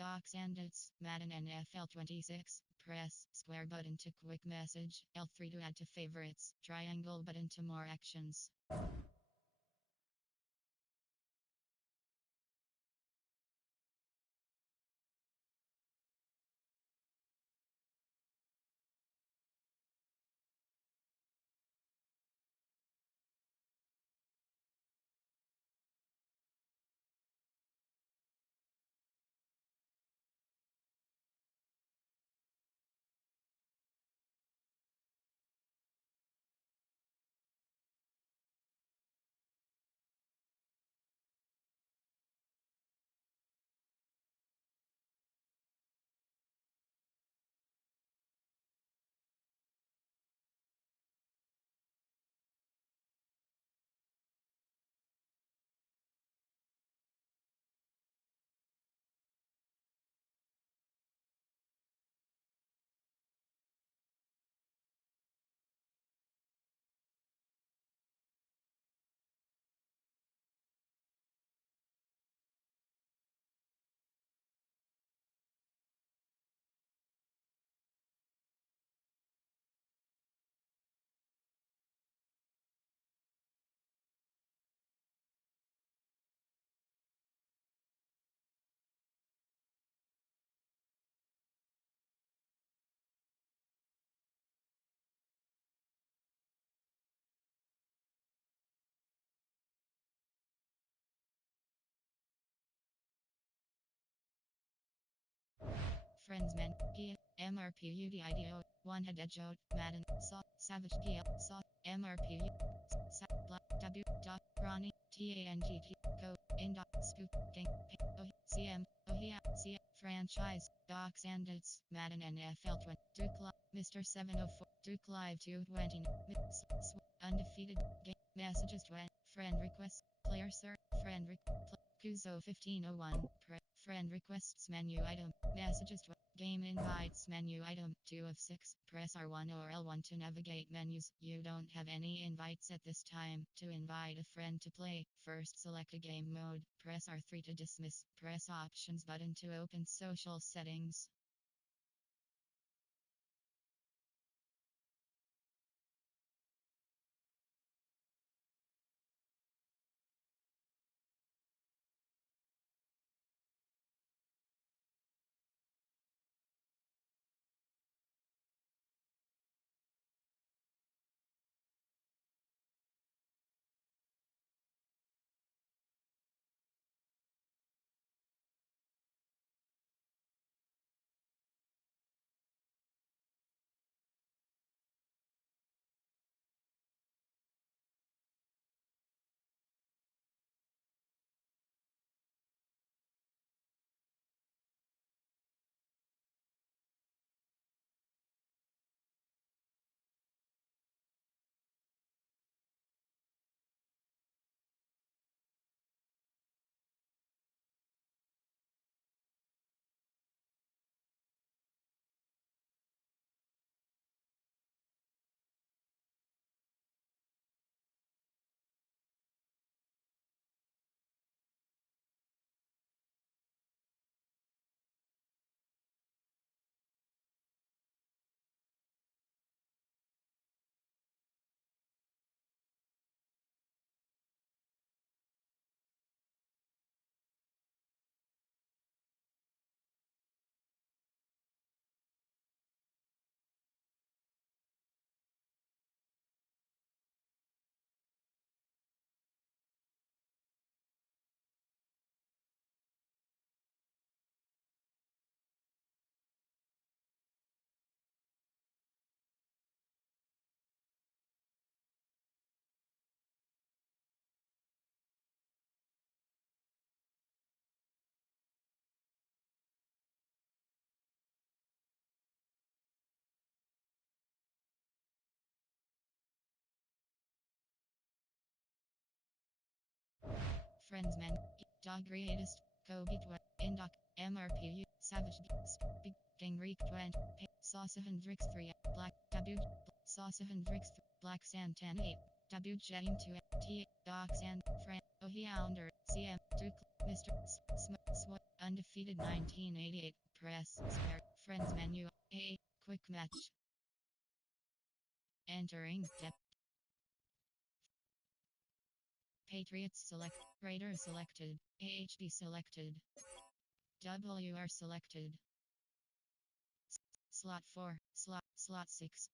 Docs and it's Madden NFL 26. Press square button to quick message, L3 to add to favorites, triangle button to more actions. Friendsman, Gia, MRPUDIDO, One Head Edgeout, Madden, Saw, Savage Gia, Saw, MRPU, Sa, Black, W, Dot, Ronnie, TANGT, Go, Indot, Scoop, Gang, CM, Ohia, CM, Franchise, Docs and it's Madden NFL 20, Duke Live, Mr. 704, Duke Live 220, Undefeated, Game, Messages 20, Friend Requests, Player Sir, Friend Request, Kuzo 1501, Friend Requests Menu Item, Messages, Game Invites Menu Item, 2 of 6, press R1 or L1 to navigate menus. You don't have any invites at this time. To invite a friend to play, first select a game mode, press R3 to dismiss, press Options button to open social settings. Friendsman, Dog Greatest, Kobe 20, Indoc, MRPU, Savage, Big, Gang Reek 20, Saw 7 Drix 3, Black, W, Saw 7 Drix, Black Santana 8. W Jane to T Docs and Fran O'Hounder CM Duke Mr. Undefeated 1988 Press Spare Friends Menu A Quick Match Entering Depth Patriots select Raiders selected AHB selected WR selected Slot 4 Slot 6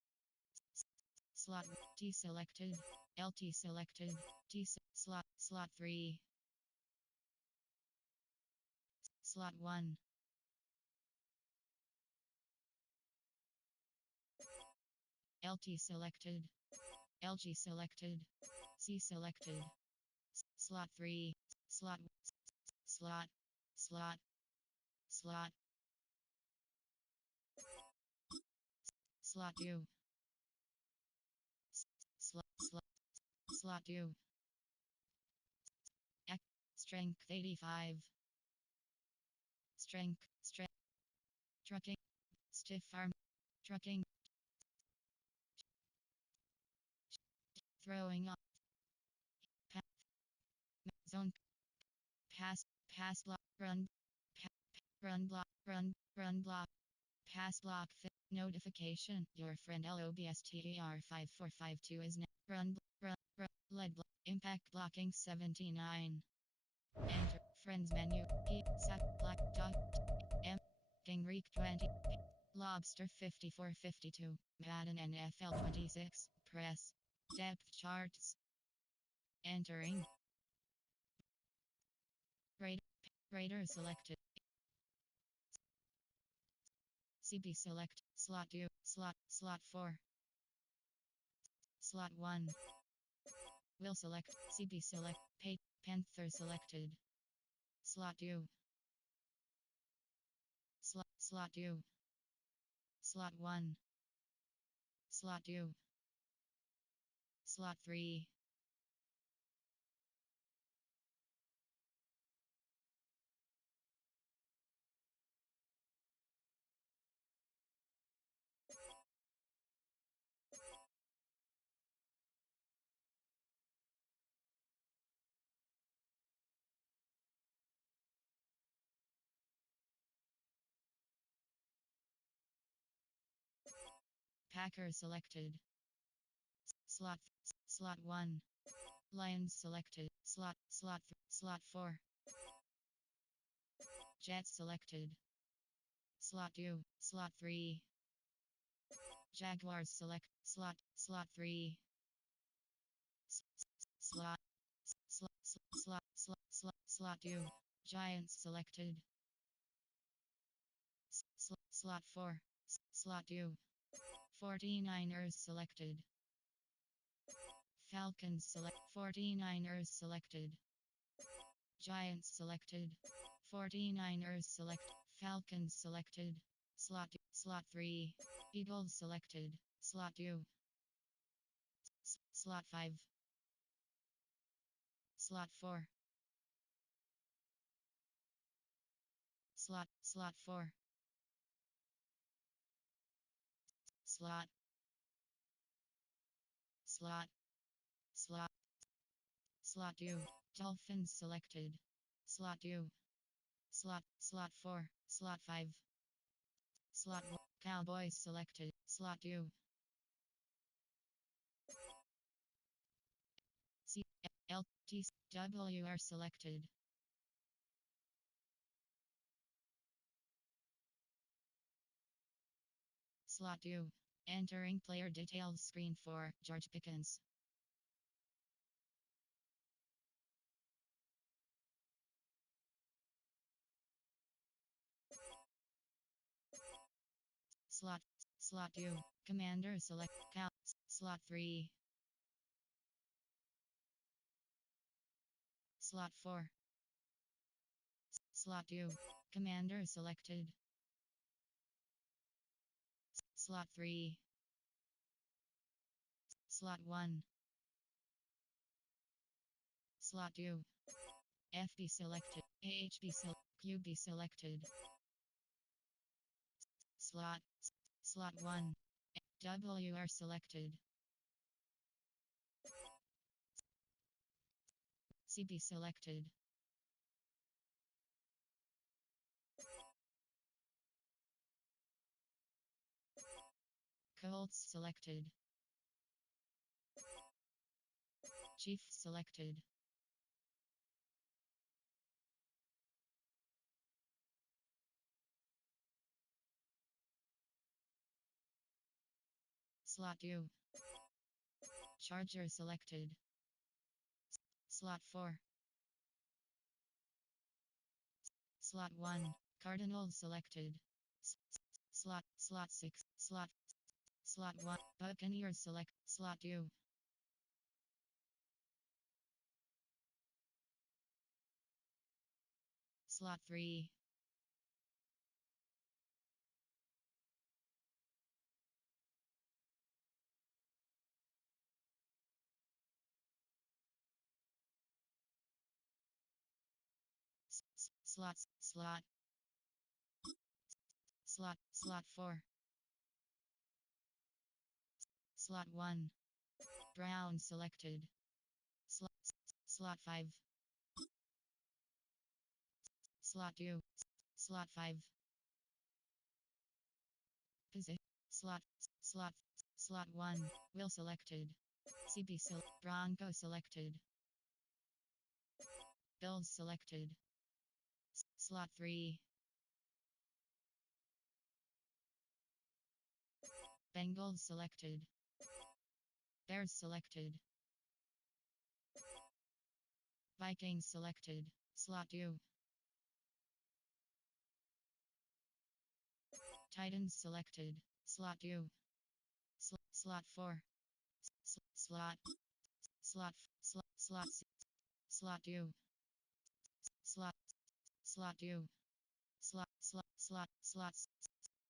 Slot T selected LT selected Slot 3 Slot 1 LT selected LG selected C selected Slot 3 Slot Slot Slot Slot Slot 2 Slot 2 Strength 85 Strength Trucking Stiff arm Trucking Throwing up Zone Pass block Run block Run block Pass block Notification Your friend LOBSTER5452 is now Lead block Impact blocking 79 Enter Friends menu P Sat Black Dot M Gingrich 20 Lobster 5452 Madden NFL 26 Press Depth charts Entering Raider selected CB select Slot 2 Slot 4 Slot 1 Will select CB select Panther selected Slot 2 Slot 2 Slot 1 Slot 2 Slot 3 Packer selected Slot 1 Lions selected Slot 4 Jets selected Slot 2 Slot 3 Jaguars select Slot 3 Slot Slot 2 Giants selected Slot 4 Slot 2 49ers selected Falcons select 49ers selected Giants selected 49ers select Falcons selected Slot 3 Eagles selected Slot 2 Slot 5 Slot 4 Slot 4 Slot Slot 2 Dolphins selected Slot 2 Slot 4 Slot 5 Slot 1 Cowboys selected Slot 2 C L T W are selected Slot 2 Entering player details screen for George Pickens Slot 2 Commander select Cal Slot 3 Slot 4 Slot 2 Commander selected Slot 3 Slot 1 Slot 2 FB selected AHB QB selected Slot 1 WR selected CB selected. Colts selected. Chief selected. Slot 2. Charger selected. Slot 4. Slot 1. Cardinals selected. Slot 6. Slot 1. Buccaneers select. Slot 2. Slot 3. Slot 4. Slot 1. Brown selected. Slot 5. Slot 2. Slot 5. Position. Slot 1. Will selected. CB Bronco selected. Bills selected. Slot 3. Bengals selected. Bears selected. Vikings selected. Slot 2. Titans selected. Slot 2. Slot 4. Slot 2. Slot 2.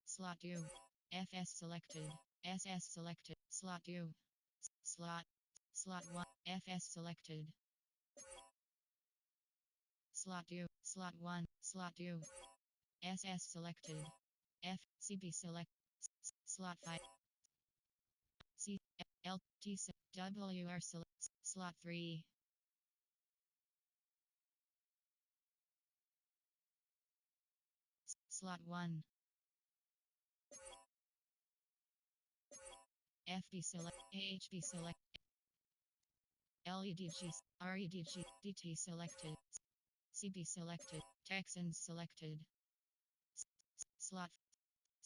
Slot 2. FS selected. SS selected. Slot 2. Slot 1. FS selected. Slot 2. Slot 1. Slot 2. SS selected. CB select. Slot 5. WR select. Slot 3. Slot 1. FB select. AHB select. LEDG. REDG. DT selected. CB selected. Texans selected. Slot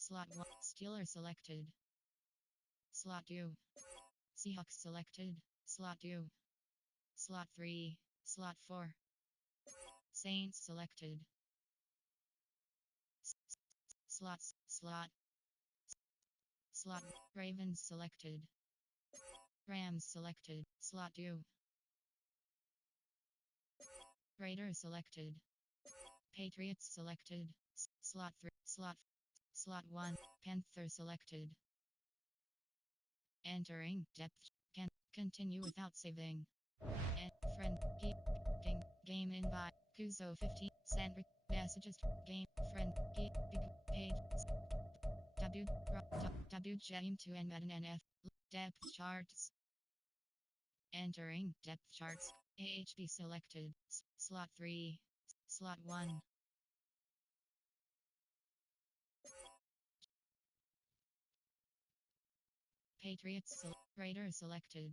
1. Steelers selected. Slot 2. Seahawks selected. Slot 2. Slot 3. Slot 4. Saints selected. Slot Ravens selected. Rams selected. Slot 2. Raiders selected. Patriots selected. Slot 3. Slot 1. Panther selected. Entering depth. Can continue without saving. Friend. Game invite. Kuzo 15. Send messages. Game. Friend. Page. W. James to NF. Depth charts. Entering depth charts. AHB selected. Slot 3. Slot 1. Patriots. Raiders selected.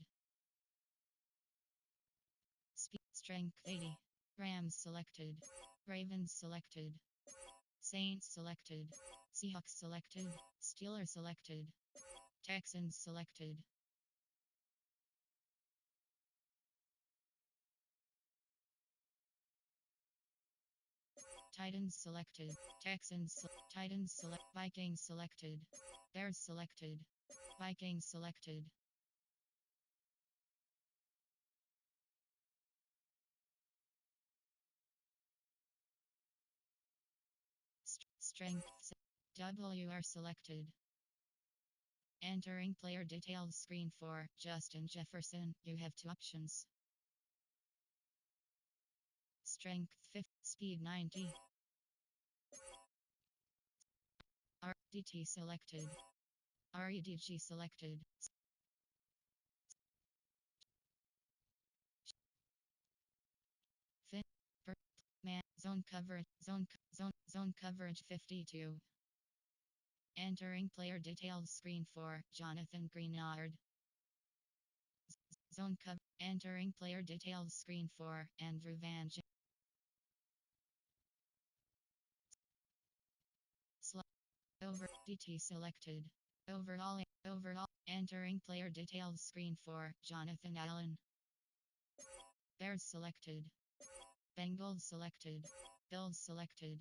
Strength 80. Rams selected. Ravens selected. Saints selected. Seahawks selected. Steelers selected. Texans selected. Titans selected. Titans select. Vikings selected. Bears selected. Vikings selected. Strength. WR selected. Entering player details screen for Justin Jefferson. You have 2 options. Strength 50. Speed 90. RDT selected. REDG selected. Zone coverage 52. Entering player details screen for Jonathan Greenard. Entering player details screen for Andrew Van J. Over DT selected. Overall entering player details screen for Jonathan Allen. Bears selected. Bengals selected. Bills selected.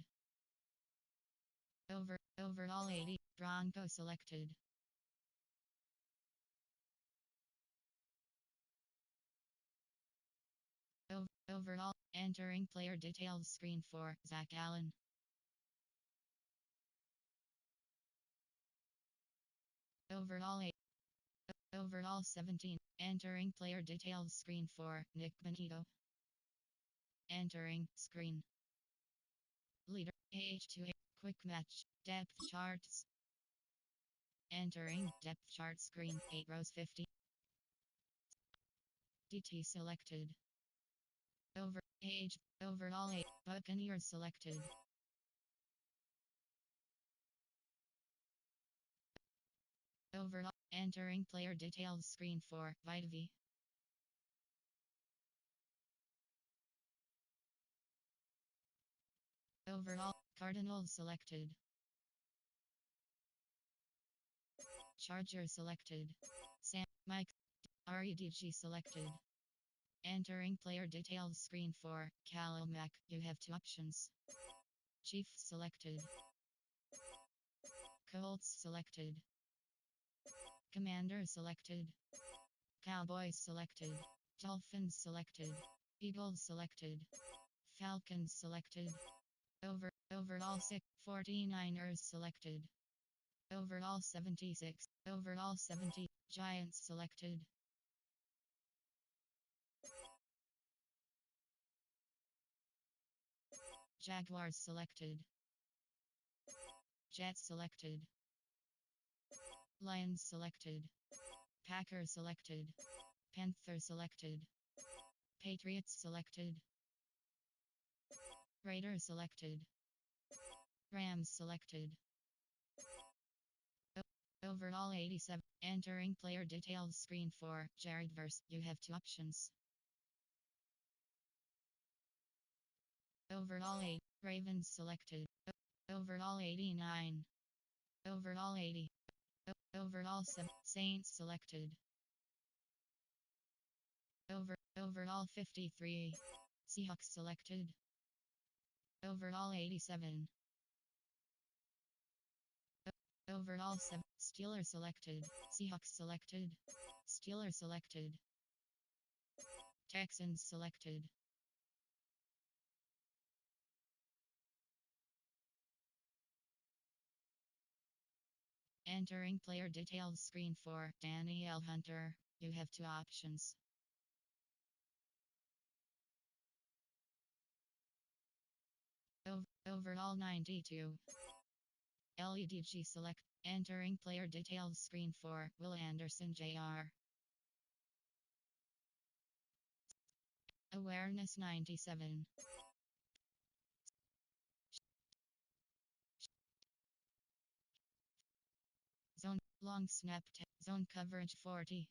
Overall 80. Bronco selected. Overall entering player details screen for Zach Allen. Overall 17. Entering player details screen for Nick Benito. Entering screen. Leader AH2A quick match depth charts. Entering depth chart screen 8 rows 50. DT selected. Overall 8 Buccaneers selected. Overall entering player details screen for Vitavi. Overall Cardinals selected. Charger selected. Mike REDG selected. Entering player details screen for Khalil Mack. You have two options. Chiefs selected. Colts selected. Commander selected. Cowboys selected. Dolphins selected. Eagles selected. Falcons selected. Overall 6. 49ers selected. Overall 76. Overall 70. Giants selected. Jaguars selected. Jets selected. Lions selected. Packers selected. Panthers selected. Patriots selected. Raiders selected. Rams selected. Overall 87. Entering player details screen for Jared Verse. You have two options. Overall 8. Ravens selected. Overall 89. Overall 80. Overall 7. Saints selected. Overall 53. Seahawks selected. Overall 87. Overall 7. Steelers selected. Seahawks selected. Steelers selected. Texans selected. Entering player details screen for Danielle Hunter. You have two options. Overall 92. LEDG select. Entering player details screen for Will Anderson Jr. Awareness 97. Zone long snap zone coverage 40.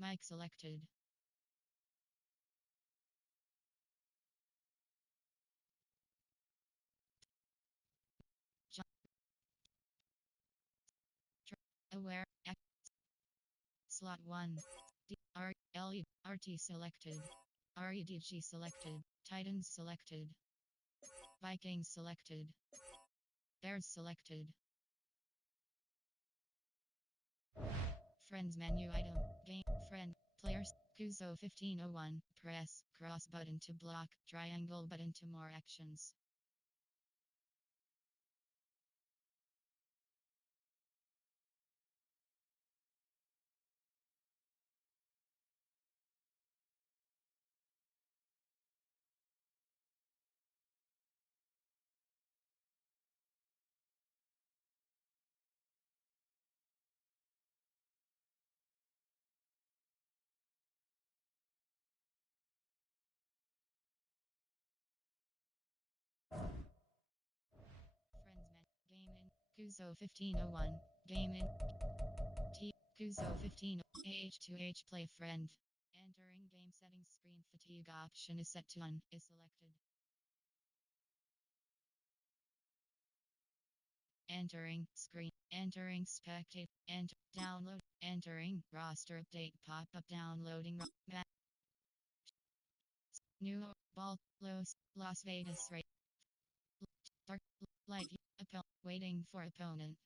Mike selected. Aware slot 1. RT selected. REDG selected. Titans selected. Vikings selected. Bears selected. Friends menu item. Game. Friend. Players. Kuzo 1501. Press. Cross button to block. Triangle button to more actions. Kuzo 1501. Game in. Kuzo 15. AH2H play friend. Entering game settings screen fatigue option is set to on. Is selected. Entering screen. Entering spectate. Enter. Download. Entering roster update pop up downloading. New Ball Las Vegas rate. Dark light waiting for opponent.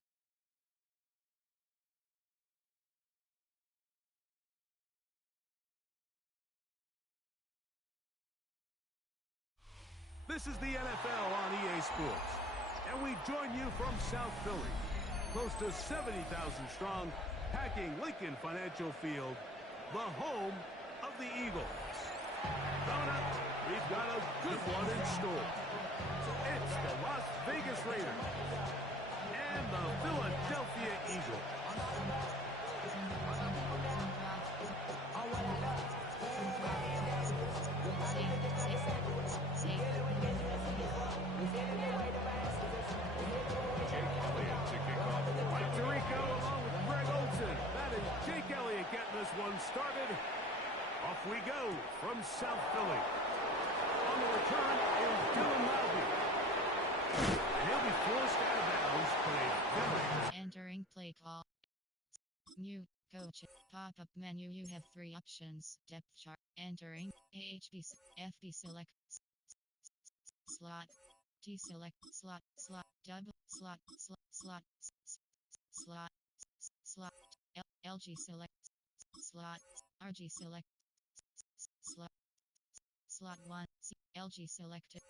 This is the NFL on EA Sports, and we join you from South Philly, close to 70,000 strong, packing Lincoln Financial Field, the home of the Eagles. Coming up, we've got a good one in store. It's the Las Vegas Raiders and the Philadelphia Eagles. Jake Elliott getting this one started. Off we go from South Philly. On the return is Dylan Lowry. And he'll be forced out of bounds, but entering play call. New coach pop-up menu. You have 3 options. Depth chart. Entering AHB FB select slot T select slot double slot slot LG select slot RG select slot 1 LG selected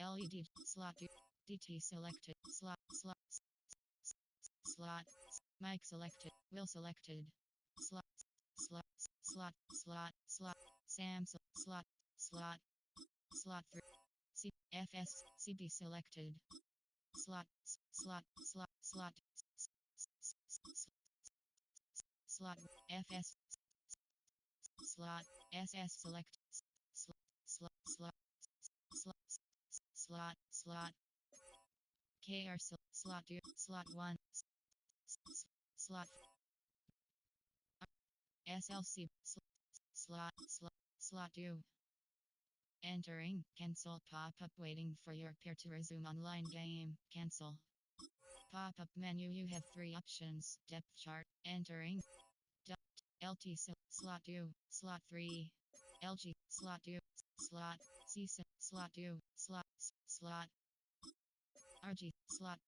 LED slot DT selected slot mic selected will selected slot Sam slot 3 FS CB selected slot FS slot SS select slot KR slot 2 slot 1 slot SLC slot 2 entering cancel pop-up waiting for your peer to resume online game cancel pop-up menu. You have 3 options. Depth chart entering LT slot 2 slot 3 LG slot 2 slot C slot 2 slot RG slot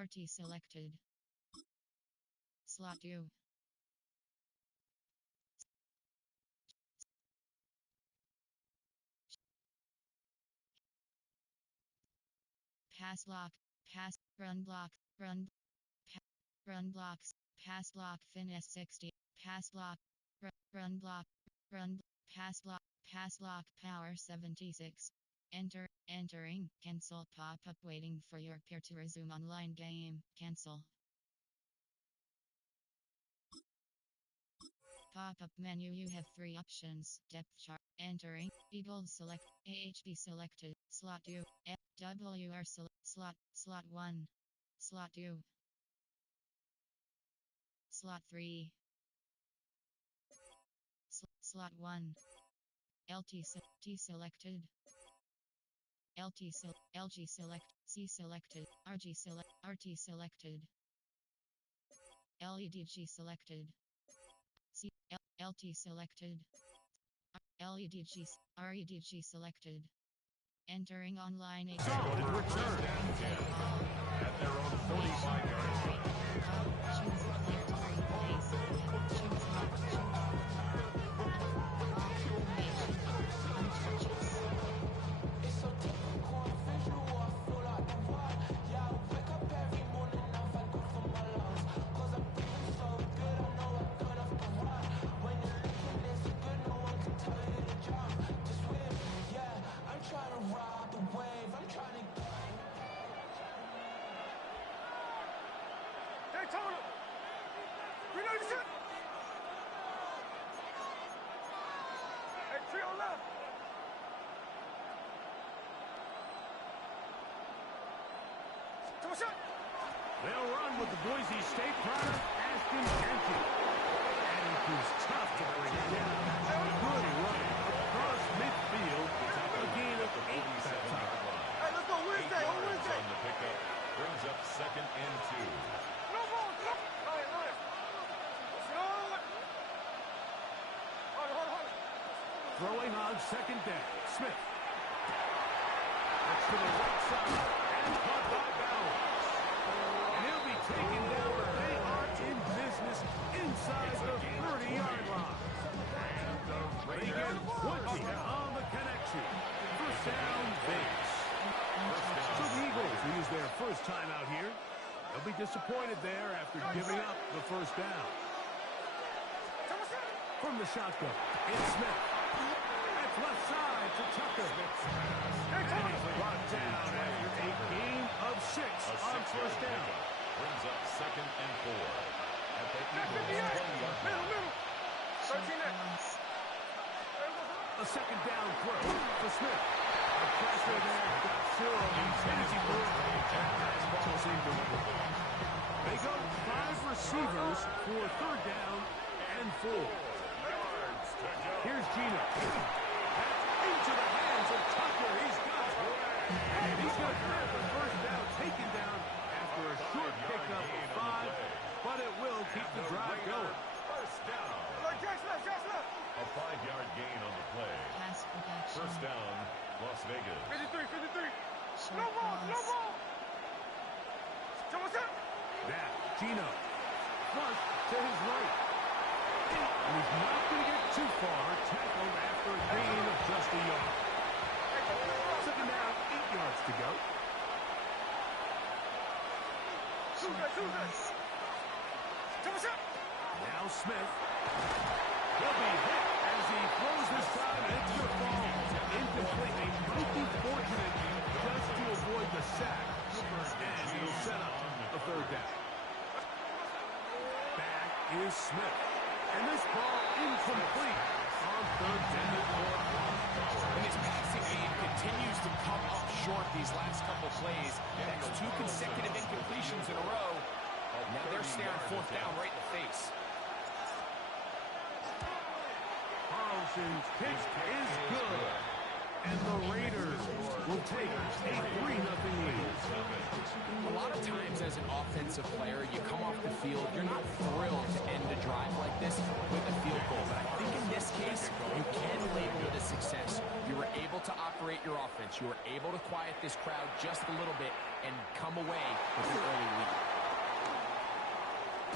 RT selected slot 2 pass block pass run block run blocks pass block finesse 60 pass block run block run pass block power 76 entering cancel pop-up waiting for your peer to resume online game cancel pop-up menu. You have 3 options. Depth chart entering Eagles select AHB selected slot 2 FWR slot 1 slot 2 slot 3 slot 1 LT T selected LG select C selected RG select RT selected LEDG selected C LT selected LEDG REDG selected entering online a return at their own 45-yard line. Choose a player to replace. Choose formation. Uncharges. It's so difficult, visual, I feel like the word. Yeah, I wake up every morning, I feel good for my lungs. Cause I'm feeling so good, I know I don't have to run. When you're looking this good, no one can tell you to jump. To swim, yeah, I'm trying to ride the wave, I'm trying to get. Daytona! Grenade set! Hey, trio left! They'll run with the Boise State product, Ashton Jeanty. And he's tough to bring it down. Good run across midfield. A gain of 8 that time. Hey, let's go Wednesday. On Wednesday. On the pickup brings up 2nd and 2. No ball. No. All right. Hold on. Throwing on 2nd down. Smith. That's to the right side. And caught by Bowers. And he'll be taken down, but they are in business inside the 30-yard line. They get 20 on the connection. First down, base. So the Eagles will use their first time out here. They'll be disappointed there after giving up the first down. From the shotgun, it's Smith. That's left side to Tucker. And he's brought down after a gain of 6 on first down. Brings up 2nd and 4. At the Eagles' 20-yard line. A 2nd down throw to Smith. A pressure there got zero. They go 5 receivers for 3rd down and 4. Here's Gino. Into the hands of Tucker. He's got it. And he's going to have the first down taken down after a short pickup of 5, but it will keep the drive going. First down. A 5-yard gain on the play. Pass protection. First down, Las Vegas. 53. Short pass. Now, Gino. Flush to his right. And he's not going to get too far. Tackled after a gain of just a yard. 2nd down, 8 yards to go. Short pass. Now Smith. He'll be hit as he throws this time, and it's going to fall incomplete. He might be fortunate just to avoid the sack. And it'll set up a 3rd down. Back is Smith. And this ball incomplete on 3rd down. And his passing game continues to come up short these last couple plays. That's 2 consecutive incompletions in a row. Now they're staring 4th down right in the face. Carlson's kick is good. And the Raiders will take a 3-0 lead. A lot of times as an offensive player, you come off the field, you're not thrilled to end a drive like this with a field goal. But I think in this case, you can label it a success. You were able to operate your offense. You were able to quiet this crowd just a little bit and come away with an early lead.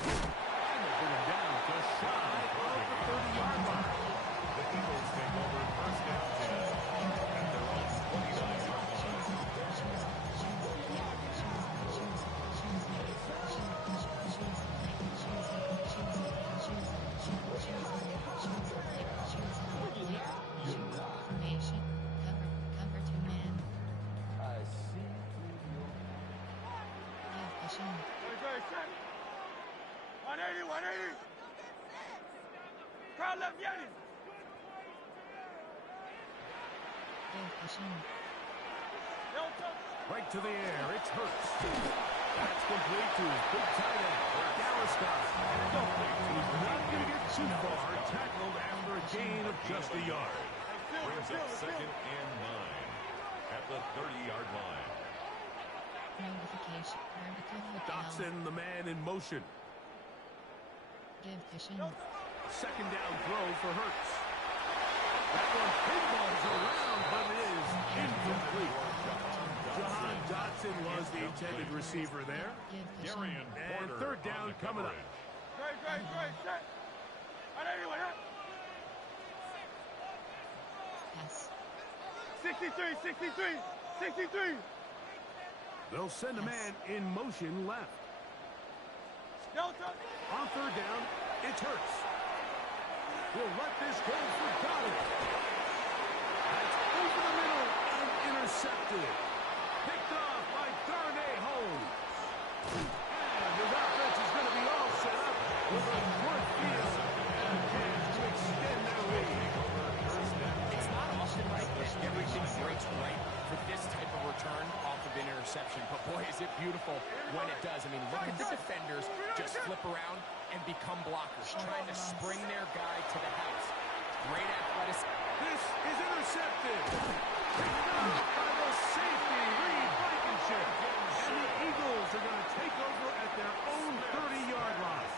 And they bring him down just shy of the 30-yard line. The Eagles take over first down 10 at their own 29-yard line. Formation. Cover to man. Give cushion. 180. Crowd left Yanni. Give cushion. Right to the air, it's Hurts. That's complete to his big tight end, Gallistar. He's not going to get too far, tackled after a gain of just a yard. Brings up 2nd and 9 at the 30-yard line. Notification. Vertical hotel. Dotson, the man in motion. Give cushion. 2nd down throw for Hurts. That one pinballs around, but it is incomplete. Jahan Dotson was the intended receiver there. Give cushion. Darian And Porter 3rd down on the coming up. coverage. Set. 180. Pass. 63. They'll send a man in motion left. Delta. On 3rd down, it's Hurts. He'll let this go for Goddard. That's over the middle and intercepted. Picked off by Darnay Holmes. And his offense is going to be all set up with a short field and a chance to extend their lead. It's not often right that everything breaks right for this type of return off of an interception. But boy, is it beautiful when it does. I mean, look at the defenders just flip around and become blockers, trying to spring their guy to the house. Great athleticism. This is intercepted. Picked up by the safety, Reed Blankenship. And the Eagles are going to take over at their own 30-yard line.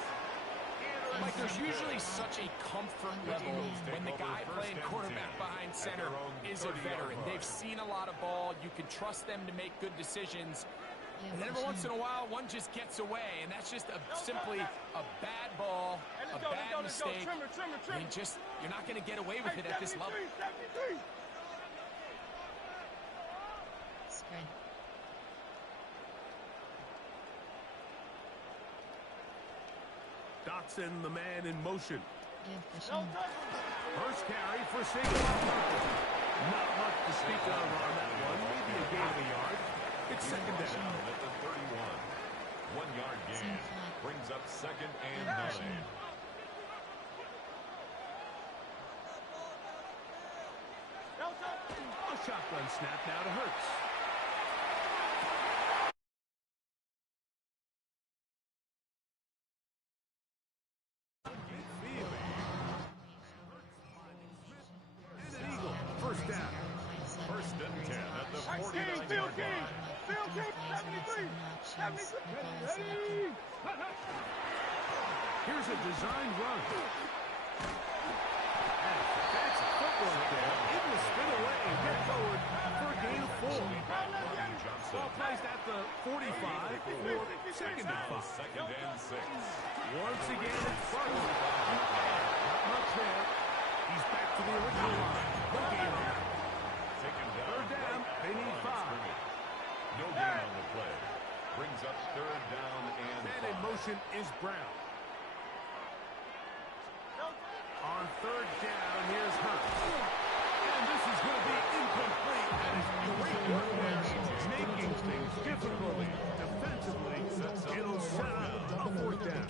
Like, there's usually such a comfort level when the guy playing quarterback behind center is a veteran. They've seen a lot of ball. You can trust them to make good decisions. And then every once in a while, one just gets away, and that's just simply a bad ball, a bad mistake. I mean, you're not going to get away with it at this level. Spread. Dotson, the man in motion. Give Cushing. First carry for Saquon Barkley. Not much to speak of on that one. Maybe a gain of a yard. It's second down. At the 31. 1 yard gain. Brings up second and 9. A shotgun snap now to Hurts. And an Eagle. First down. First and 10 at the 49 Field yard game. line. Field game. 73. 73. Here's a design run. And that's footwork there. It will spin away and get forward for a gain of 4. Ball placed at the 45 for second and 5. Second and 6. Once again, it's Barkley. Not much there. He's back to the original line. No gain on that. Taken down. Third down. They need 5. No gain on the play. Brings up third down and Man in 5. motion is Brown. On third down, here's Hurts. And this is going to be incomplete. And great work there. Making things difficult defensively. It'll set up a fourth down.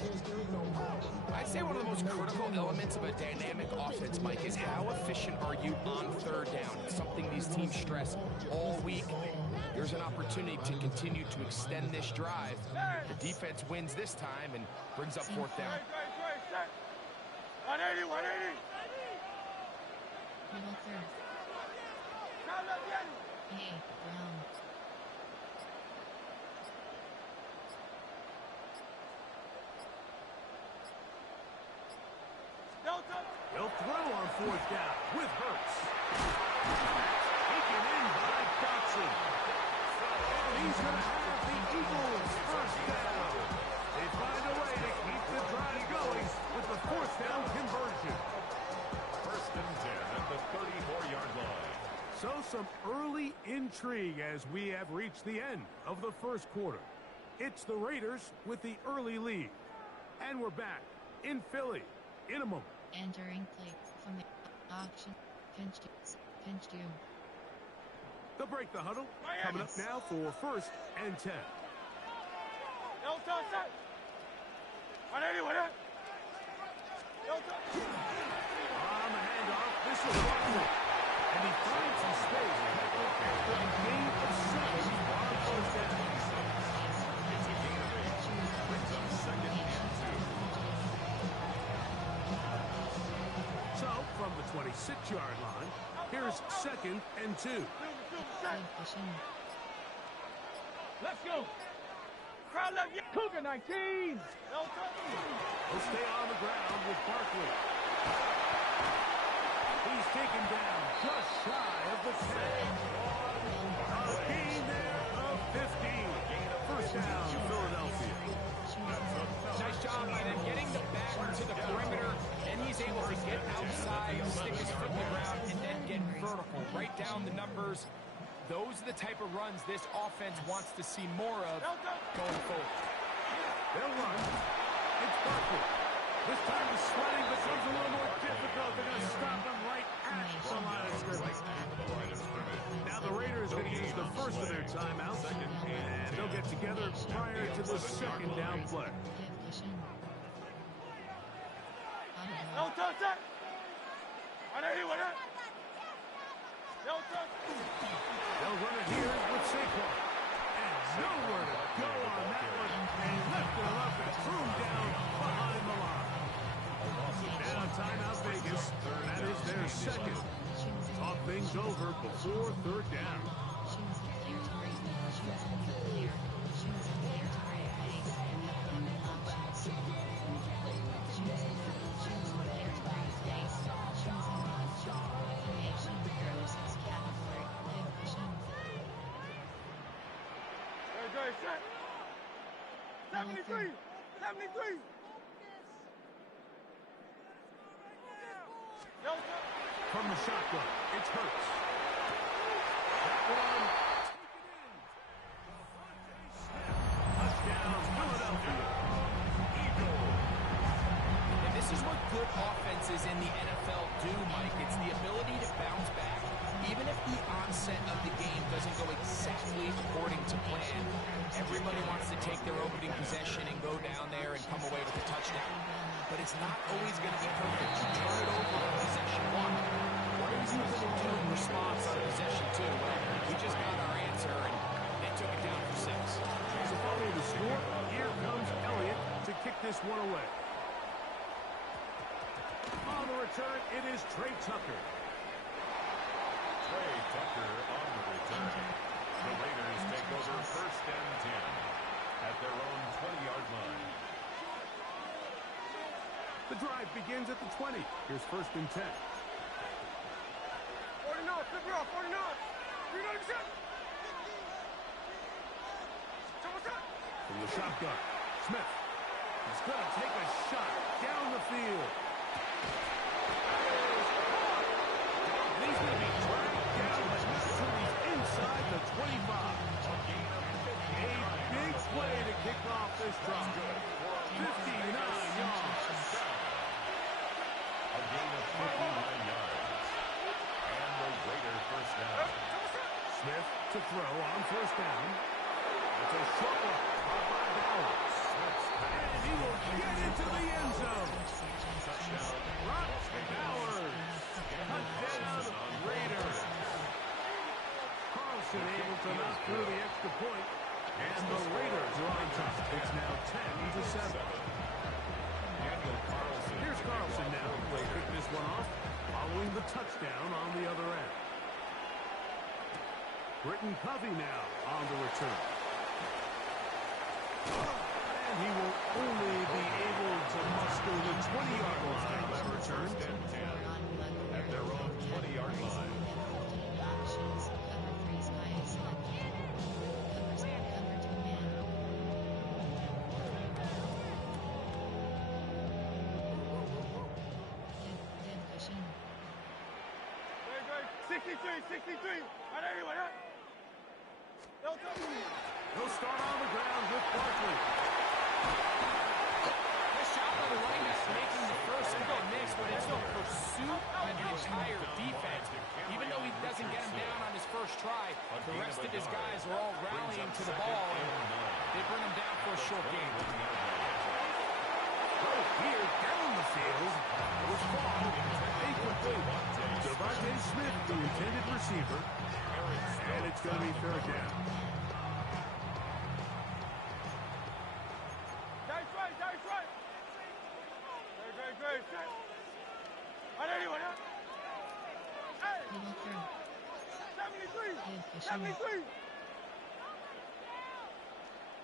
I'd say one of the most critical elements of a dynamic offense, Mike, is how efficient are you on third down. It's something these teams stress all week. There's an opportunity to continue to extend this drive. The defense wins this time and brings up fourth down. 180, 180. Middle third. Brown. He'll throw on fourth down with Hurts. Taken in by Dotson. And he's going to have the Eagles first down. They find a way to keep the drive going with the fourth down conversion. First and 10 at the 34-yard line. So some early intrigue as we have reached the end of the first quarter. It's the Raiders with the early lead. And we're back in Philly in a moment. Entering play from the auction. Pinch to. They'll break the huddle. Coming up now for first and 10. 180, 180. On the handoff, this is Barkley. And he finds some space after a gain of 7 on first down. It's a gain of 8. Brings up second and 2. So, from the 26-yard line, here's second and 2. Give Cushing. Let's go. Crowd left. Cougar 19. He'll stay on the ground with Barkley. He's taken down just shy of the 10. A gain there of 15. First down, Philadelphia. Nice job by them getting the back to the perimeter, and he's able to get outside, stick his foot in the ground, and then get vertical. Right down the numbers. Those are the type of runs this offense wants to see more of going forward. They'll run. It's Barkley. This time the sliding becomes a little more difficult. They're going to stop him right at the line of scrimmage. Now the Raiders are going to use the first of their timeouts, and they'll get together prior to the second down play. Give Cushing. No touch that. 180, 180. No touch. They'll run it here with Saquon. And Nowhere to go on that one. And lifted him up and threw him down behind the line. And a timeout Vegas. That is their second. Talk things over before third down. Choose the clear to raise the choose the clear. Choose the clear to raise base and have local options. Choose the clear to raise base. Choose the option. Creation process category. Division. Good, set. 73. 73. From the shotgun, it's Hurts. That one, touchdown, Philadelphia. Eagles. And this is what good offenses in the NFL do, Mike. It's the ability to bounce back, even if the onset of the game doesn't go exactly according to plan. Everybody wants to take their opening possession and go down there and come away with a touchdown. But it's not always going to be perfect. Turn it over on possession one. What are you going to do in response on possession two? Well, we just got our answer, and they took it down for 6. As a follow the score, here comes Elliott to kick this one away. On the return, it is Trey Tucker. Trey Tucker on the return. The Raiders take over first and 10 at their own 20-yard line. The drive begins at the 20. Here's first and 10. 40 knots, flip it off, 40 knots. 3 knots, set. From the shotgun, Smith. He's going to take a shot down the field. He's going to be dragged down, but not until he's inside the 25. A big play to kick off this drive. 59 yards. A gain of 59 yards. And the Raiders first down. Smith to throw on first down. It's a short one. Caught by Bowers. And he will get into the end zone. Touchdown. Brock Bowers. Touchdown, Raiders. Carlson able to knock through the extra point. And the Raiders are on top. It's now 10-7. Daniel Carlson. Here's Carlson now. They pick this one off following the touchdown on the other end. Britton Covey now on the return. And he will only be able to muster the 20-yard line on that return. First and 10 at their own 20-yard line. Options. Cover 3 spy select. Cover 2 man. Division. Good, 63. On anyone, huh? He'll start on the ground with Barkley. Nice job by the running back making the first miss, but it's no pursuit of the entire defense. Even though he doesn't get him down on his first try, the rest of his guys are all rallying to the ball, and they bring him down for a short gain. Right here down the field was Fall. Incomplete. Devontae Smith, the intended receiver. And it's going to be third down. Dice right. Good, set. On anyone, huh? Hey, Pull through. 73.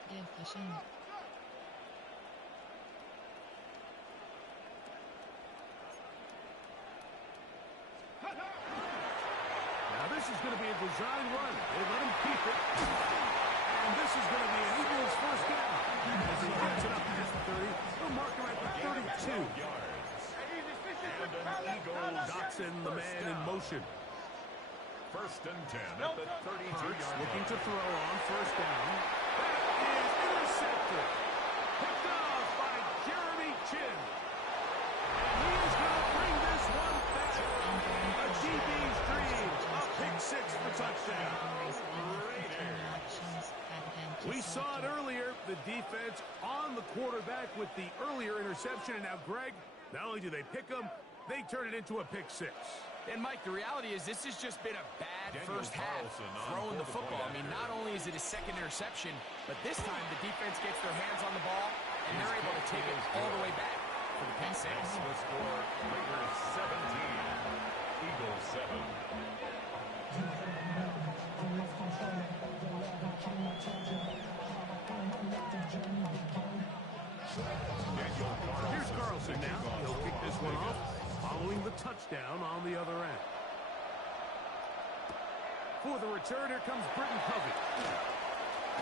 Division. Division. Now this is going to be a design run. They let him keep it. And this is going to be an Eagles first down. As he gets it up past the 30, they'll mark him at the 32. And an Eagle Dotson, the man in motion. First and 10 at the 32-yard line. Looking to throw on first down. That is intercepted. Picked off by Jeremy Chin. And he is going to bring this one back. A DB's dream. A pick 6 for touchdown. We saw it earlier. The defense on the quarterback with the earlier interception. And now, Greg, not only do they pick him, they turn it into a pick 6. And, Mike, the reality is this has just been a bad Daniel first half Carlson throwing the on football. I mean, not only is it his second interception, but this time the defense gets their hands on the ball, and they're able to take it all the way back for the pick six. The score, Raiders 17, Eagles 7. Here's Carlson now. He'll kick this one off, following the touchdown on the other end. For the return, here comes Britton Covey.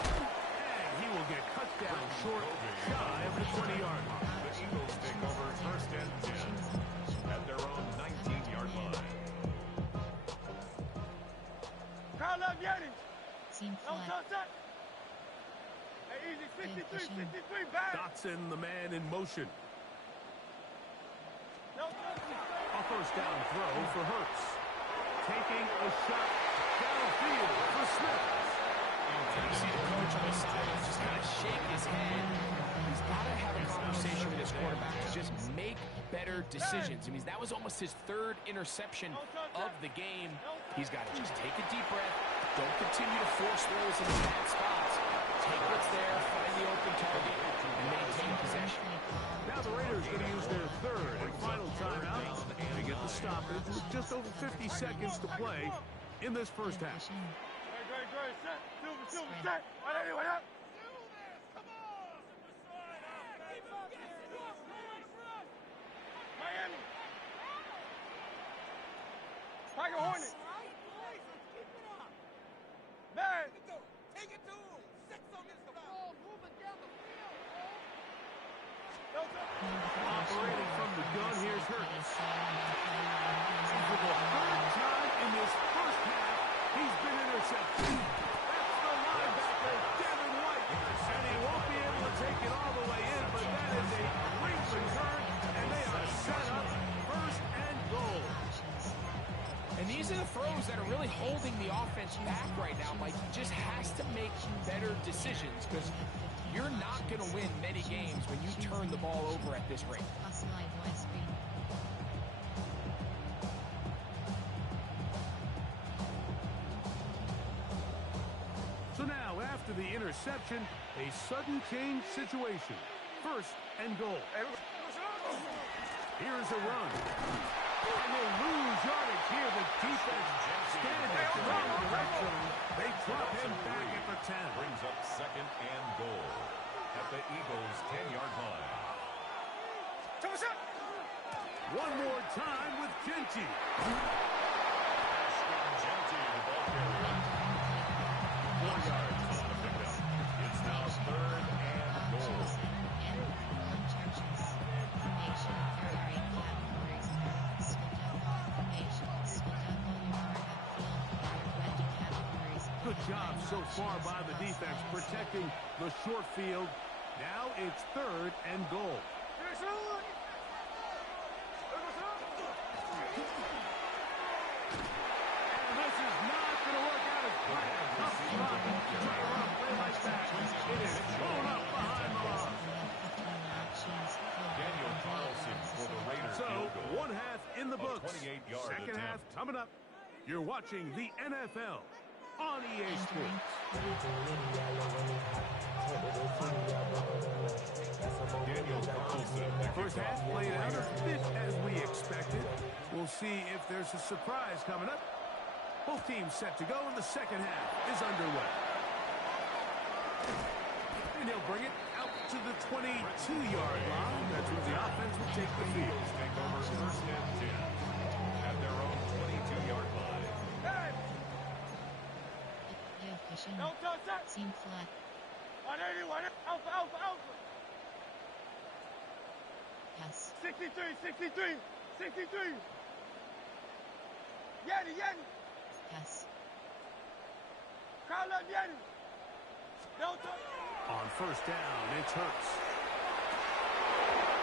And he will get cut down short, shy of the 20-yard line. The Eagles take over first and 10 at their own 19-yard line. Kyle up, Yanni. Seam No flat. touch that. Hey, easy. 63, back. Dotson, the man in motion. No touch. A first down throw for Hurts. Taking a shot downfield for Smith. And you see the coach on the sideline just kind of shake his head. He's got to have a conversation with his quarterback to just make better decisions. I mean, that was almost his third interception of the game. He's got to just take a deep breath. Don't continue to force throws in the bad spots. Take what's there, find the open target, and maintain possession. Now the Raiders going to use their third and final timeout to get the stoppage with just over 50 seconds to play in this first half. Great. Set. Silver, set. What up? Miami. Tiger Hornet. Man. Take it to him. Six on this ball. Moving down the field. No touch. Operating from the gun, here's Hurts. And for the third time in this first half, he's been intercepted. That's the linebacker, Devin White. And he won't be able to take it all the way in, but that is a great return, and they are set up first and goal. And these are the throws that are really holding the offense back right now. Mike, he just has to make better decisions because you're not going to win many games when you turn the ball over at this rate. So now, after the interception, a sudden change situation. First and goal. Here's a run. And they lose yardage here. The defense standing strong in the red zone. They drop him back at the 10. Brings up second and goal at the Eagles' 10-yard line. One more time with Genty. Genty, the ball carrier. 4 yards on the pickup. It's now third and goal. Good job so far by the defense protecting the short field. Now it's third and goal. And this is not going to work out as planned. Tough spot to try to run a play like that. It is thrown up behind the line. Daniel Carlson for the Raiders So, field goal. one half in the A books. 28-yard Second half attempt. coming up. You're watching the NFL on EA Sports. Daniel Carlson. First half played out a bit as we expected. We'll see if there's a surprise coming up. Both teams set to go, and the second half is underway. And he'll bring it out to the 22-yard line. That's where the offense will take the field. Eagles take over first and 10 at their own 22-yard line. No touch that. Seam flat. 180. Alpha. Pass. 63. Yanni. Pass. Kyle up, Yanni. No touch. On first down, it's Hurts.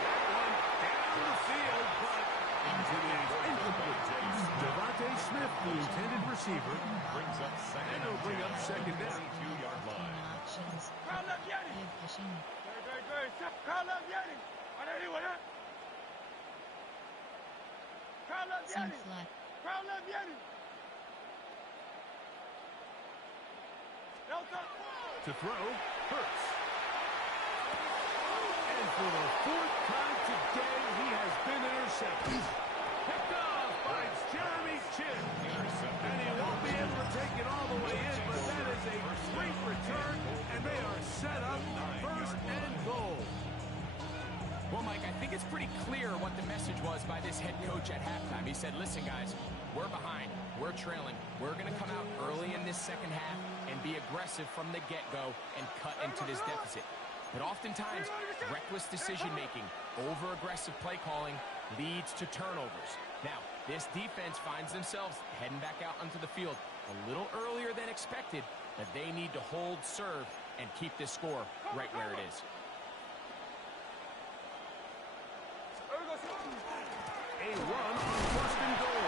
That one down the field, but into the incomplete. Devontae Smith, the intended receiver, Brings up second and it'll bring up second down. 22-yard line. Options. Kyle up, Yanni. Good pushing. Great. Kyle up, Yanni. 180. Kyle up, Seam Yanni. flat. Crowd left Yeti. To throw, Hurts. And for the fourth time today, he has been intercepted. Picked off by Jeremy Chinn. And he won't be able to take it all the way in, but that is a great return, and they are set up first and goal. Well, Mike, I think it's pretty clear what the message was by this head coach at halftime. He said, listen, guys, we're behind. We're trailing. We're going to come out early in this second half and be aggressive from the get-go and cut into this deficit. But oftentimes, reckless decision-making, over-aggressive play calling leads to turnovers. Now, this defense finds themselves heading back out onto the field a little earlier than expected, but they need to hold serve and keep this score right where it is. A run on first and goal.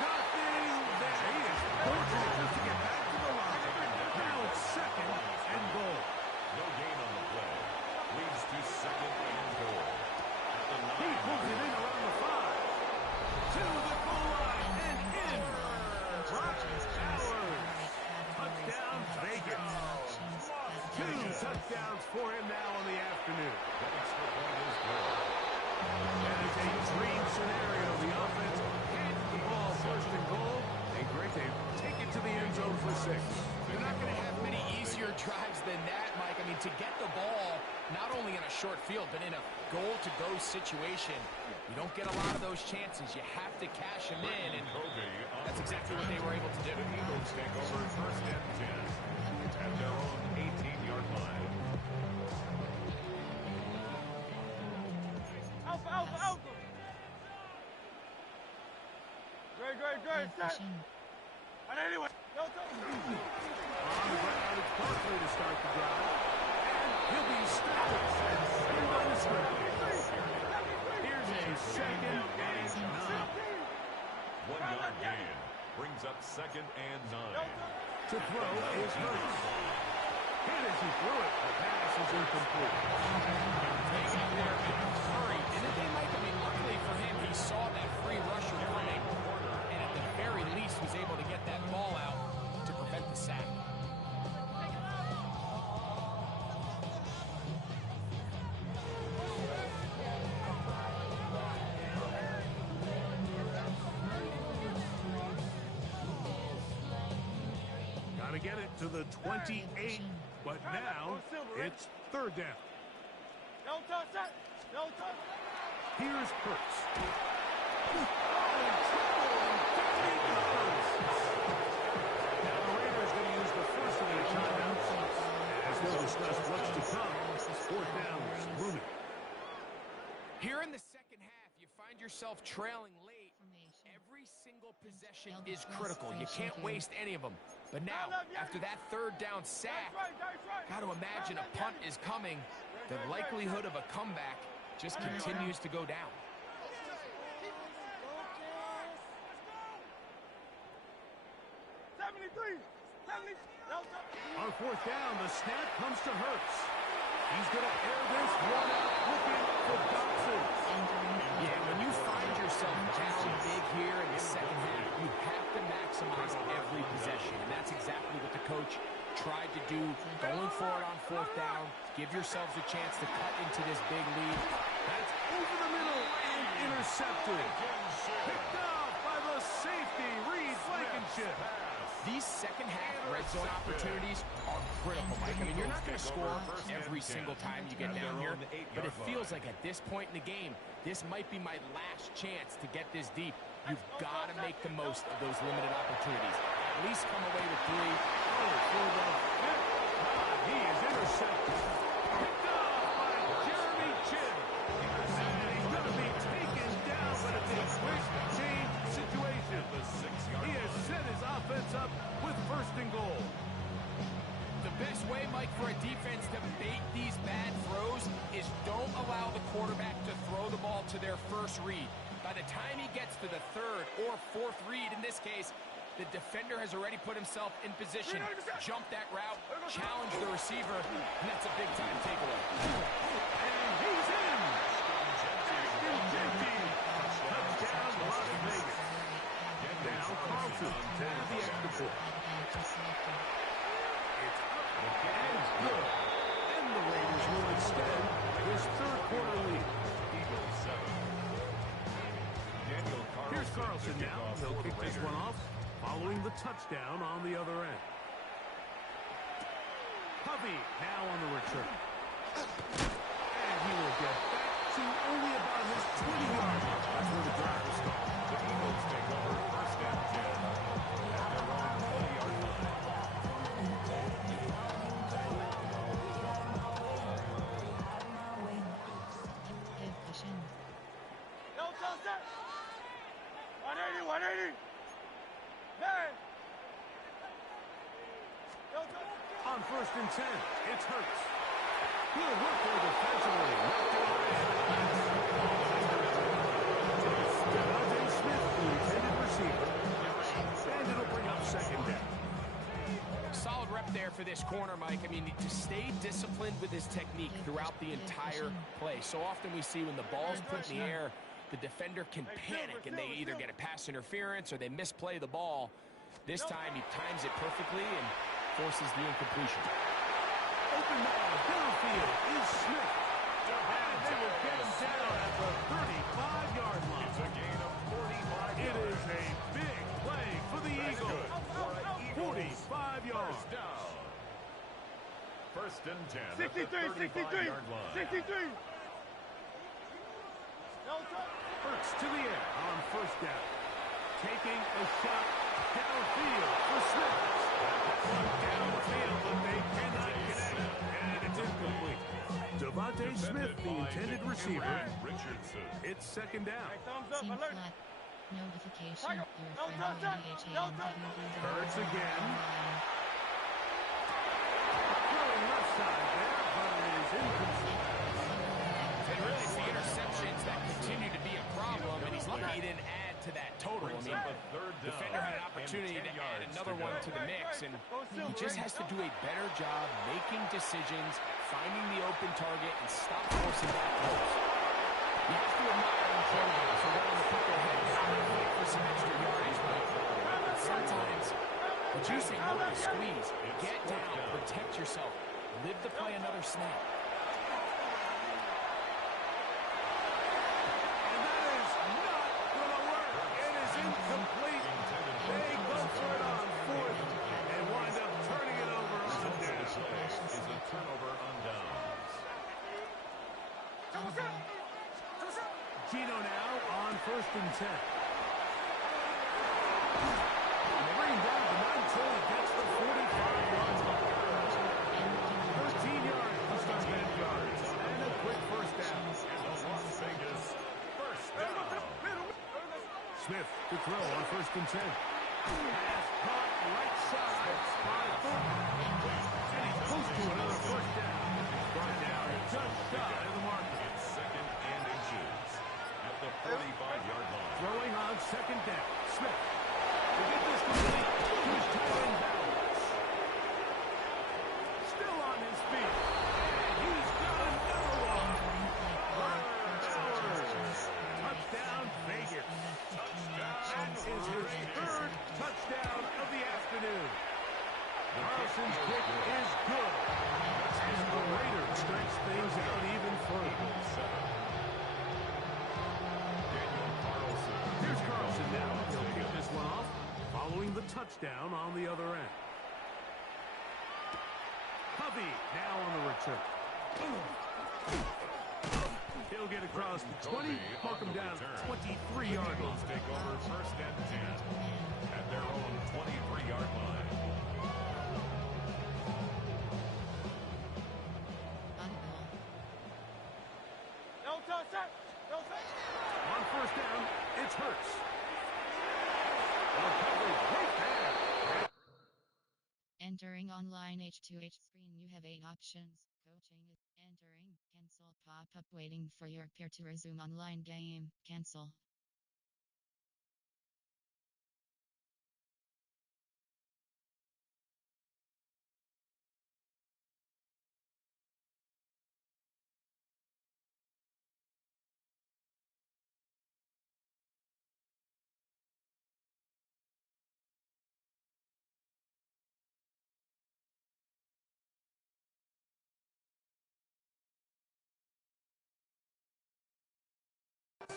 Nothing there. He is fortunate just to get back to the line. Now it's second and goal. No gain on the play. Leads to second and goal. At the 9. He pulls it in around the 5. To the goal line and in. Brock Bowers. Touchdown Vegas. 2 touchdowns for him now in the afternoon. That extra point is good. That is a dream scenario. The offense hands the ball first and goal. And great, they take it to the end zone for 6. You're not going to have many easier drives than that, Mike. I mean, to get the ball, not only in a short field, but in a goal-to-go situation, you don't get a lot of those chances. You have to cash them in, and that's exactly what they were able to do. The Eagles take over first and 10 at their own 18-yard line. Alpha, alpha, alpha. Great. Set. And anyway, no On the ground, it's Barkley to start the drive. And he'll be stopped and on the scrimmage. Here's a second and 9. 1 yard gain brings up second and 9. To throw is Hurts. And as he threw it, the pass is incomplete. Taking there in a hurry. Didn't they, Mike? I mean, luckily for him, he saw that free rusher coming, and at the very least was able to get that ball out to prevent the sack. Got to get it to the 28, but now it's third down. No touch, set. No touch. Here's Hurts. Oh, in trouble, and down he goes. Now the Raiders going to use the first of their timeouts as they'll discuss what's to come. Fourth down, looming. Here in the second half, you find yourself trailing late. Every single possession is critical. You can't waste any of them. But now, after that third down sack, got to imagine a punt is coming. The likelihood of a comeback just continues to go down. 73. On fourth down, the snap comes to Hurts. He's going to air this one out, looking for Dobson. Yeah, when you find yourself down big here in the second half, you have to maximize every possession, and that's exactly what the coach tried to do, going for it on fourth down. Give yourselves a chance to cut into this big lead. That's over the middle and intercepted. Picked off by the safety, Reed Blankenship. These second half red zone opportunities are critical, Mike. I mean, you're not going to score every single time you get down here, but it feels like at this point in the game, this might be my last chance to get this deep. You've got to make the most of those limited opportunities. At least come away with 3. Oh, for the fifth time, he is intercepted. Picked off by Jeremy Chinn. And he's going to be taken down, but it's a quick change situation. He has set his offense up with first and goal. The best way, Mike, for a defense to bait these bad throws is don't allow the quarterback to throw the ball to their first read. By the time he gets to the third or fourth read, in this case, the defender has already put himself in position, jump that route, challenge the receiver, and that's a big-time takeaway. And he's in. Ashton Jenkins. Touchdown, Las Vegas. down, Carlson has the extra point. It's up and good. And the Raiders will extend this third quarter lead. Eagles 7. Daniel Carlson. Here's Carlson now. He'll kick this one off following the touchdown on the other end. Hovey now on the return. And he will get back to only about his 20-yard line. That's where the drive will start. The Eagles take over first and 10 at their own 20-yard line. Give cushion. No, Joseph! 180, 180! Man! No, Joseph! On first and 10, it's Hurts. He'll work there defensively. Knocked it away. Devontae Smith, the intended receiver. And it'll bring up second down. Solid rep there for this corner, Mike. I mean, to stay disciplined with his technique throughout the entire play. So often we see when the ball's put in the air, the defender can panic and they either get a pass interference or they misplay the ball. This time he times it perfectly and forces the incompletion. Open man downfield is Smith. And they will get him down at the 35-yard line. It's a gain of 45 It yards. is a big play for the Eagles. 45 yards. First down. First and 10 at 63, the 35-yard line. 63! No, Joseph! Hurts to the air on first down. Taking a shot downfield for Smith. Downfield, but they cannot connect. And it's incomplete. Devontae Smith, the intended receiver. Richardson. It's second down. Hey, thumbs up, Team alert! flat. Notification. Tiger. Your No, friendly touchdown. DHA No, and touchdown. WD Hurts again. online. Throwing left side there, but it is incomplete. And really, it's the interceptions that continue to be a problem, and he's lucky he didn't add to that total. I mean, defender had an opportunity to add another one to the mix, and he just has to do a better job making decisions, finding the open target, and stop forcing back goals. You have to admire the quarterbacks who are willing to put their head down and fight for some extra yardage, but sometimes what you say, no to squeeze, get down, protect yourself, live the play another snap. And that is not going to work. It is incomplete. They go for it on fourth and wind up turning it over on This down. play is a turnover on downs. Gino now on first and 10. They bring him down to 19. Gets the 45-yard line. 13 yards to start that yards. And a quick first down. And the Las Vegas first down. Smith to throw on first and 10. Pass caught right side by Thornton. And he's close to another first down. Brought down just shy of the marker. It's second and inches at the 45-yard line. Throwing on second down. Smith to get this complete to his tight end Bowers. Still on his feet. And he's got another one. Bowers. Touchdown Vegas. That is his third touchdown of the afternoon. Carson's kick is good. And the Raiders stretch things out even further. Daniel Carlson. Here's Carlson now. He'll kick this one off following the touchdown on the other end. Hovey now on the return. He'll get across the 20, mark him down 23-yard line. Eagles take over first and 10 at their own 23-yard line. Audible. No, Joseph! No, Joseph! On first down, it's Hurts. Well covered right there. Entering online H2H screen, you have 8 options. Coaching is entering. Cancel pop-up waiting for your peer to resume online game. Cancel.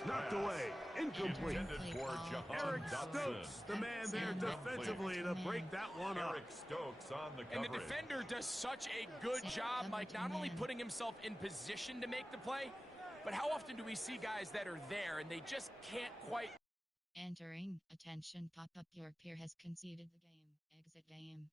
knocked away. Incomplete. Intended for Jahan Eric Dotson. Stokes, the man there defensively to break that one up. Eric Stokes on the And coverage. the defender does such a good job, Mike, not only putting himself in position to make the play, but how often do we see guys that are there and they just can't quite... Entering. Attention, pop-up. Your peer has conceded the game. Exit game.